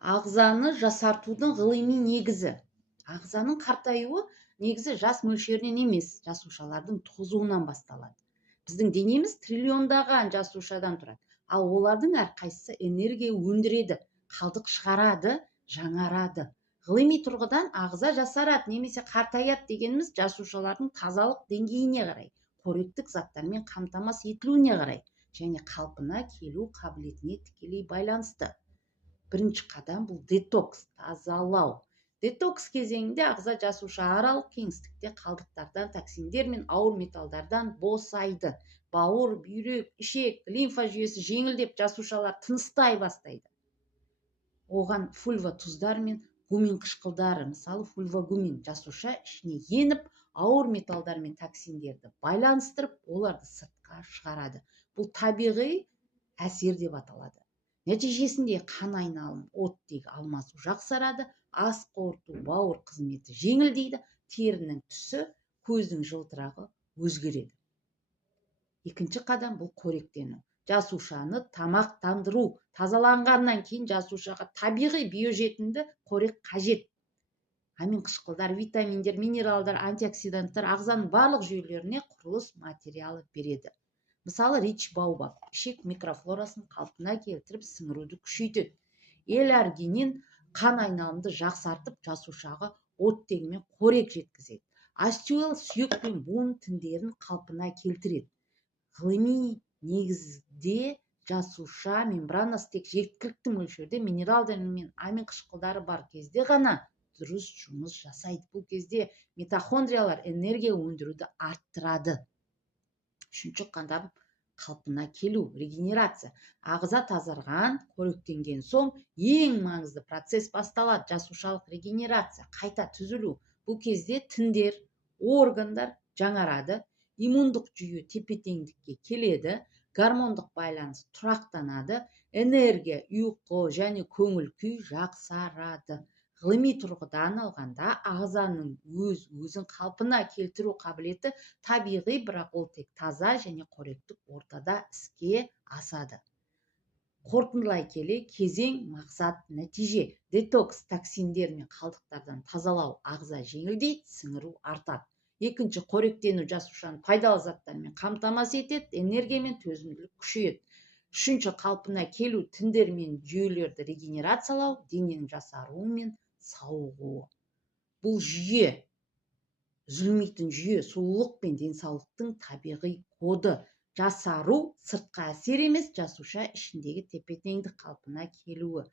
Ағзаны жасартудың ғылыми негізі. Ағзаның қартаюы негізі жас мөлшерінен емес, жасушалардың тозуынан басталады. Біздің денеміз триллиондаған жасушадан тұрады, ал олардың әрқайсысы энергия өндіреді, қалдық шығарады, жаңарады. Ғылыми тұрғыдан ағза жасарады немесе қартаяды дегеніміз жасушалардың тазалық деңгейіне қарай, қоректік заттармен қамтамасыз етілуіне қарай және қалпына келу қабілетіне тікелей байланысты. Бірінші қадам бұл детокс, тазалау. Детокс кезеңінде ағза жасуша аралық кеңістікте қалдықтардан, токсиндер мен ауыр металдардан босайды. Бауыр, бүйрек, ішек, лимфа жүйесі жеңілдеп, жасушалар тыныстай бастайды. Оған фульва тұздар мен гумин қышқылдары, мысалы фульвагумин, жасуша ішіне еніп, ауыр металдар мен токсиндерді байланыстырып, оларды сыртқа шығарады. Бұл табиғи әсер деп аталады. Нәтижесінде қан айналымы, оттегі алмасу жақсарады, ас қорыту, бауыр қызметі жеңілдейді, терінің түсі, көздің жылтырағы өзгереді. Екінші қадам бұл қоректену. Жасушаны тамақтандыру. Тазаланғаннан кейін жасушаға табиғи биожетінді қорек қажет. Амин қышқылдар, витаминдер, минералдар, антиоксиданттар ағзаның барлық жүйелеріне құрылыс материалы береді. Мысалы, рич баобаб ішек микрофлорасын қалпына келтіріп сіңіруді күшейтеді. L-аргинин қан айналымды жақсартып, жасушаға оттегімен қорек жеткізеді. Астеол сүйек пен буын тіндерін қалпына келтіреді. Ғылыми негізде жасуша мембранасы тек жеткілікті мөлшерде минералдар мен амин қышқылдары бар кезде ғана дұрыс жұмыс жасайды. Бұл кезде митохондриялар энергия өндіруді арттырады. Үшінші қадам қалпына келу, регенерация. Ағза тазарған, қоректенген соң ең маңызды процесс басталады, жасушалық регенерация, қайта түзілу. Бұл кезде тіндер, органдар жаңарады, иммундық жүйе тепе-теңдікке келеді, гормондық байланыс тұрақтанады, энергия, ұйқы және көңіл күй жақсарады. Ғылыми тұрғыдан алғанда ағзаның өзін қалпына келтіру қабілеті табиғи, бірақ ол тек таза және қоректік ортада іске асады. Қорытындылай келе, кезең, мақсат, нәтиже. Детокс, токсиндер мен қалдықтардан тазалау, ағза жеңілдейді, сіңіру артады. Екінші, қоректену, жасушаны пайдалы заттармен қамтамасыз етеді, энергия мен төзімділік күшейеді. Үшінші, қалпына келу, тіндер мен жүйелерді регенерациялау, дененің жасаруы мен сауығуы. Бұл жүйе, үзілмейтін жүйе, сұлулық пен денсаулықтың табиғи коды. Жасару сыртқа әсер емес, жасуша ішіндегі тепе-теңдік қалпына келуі.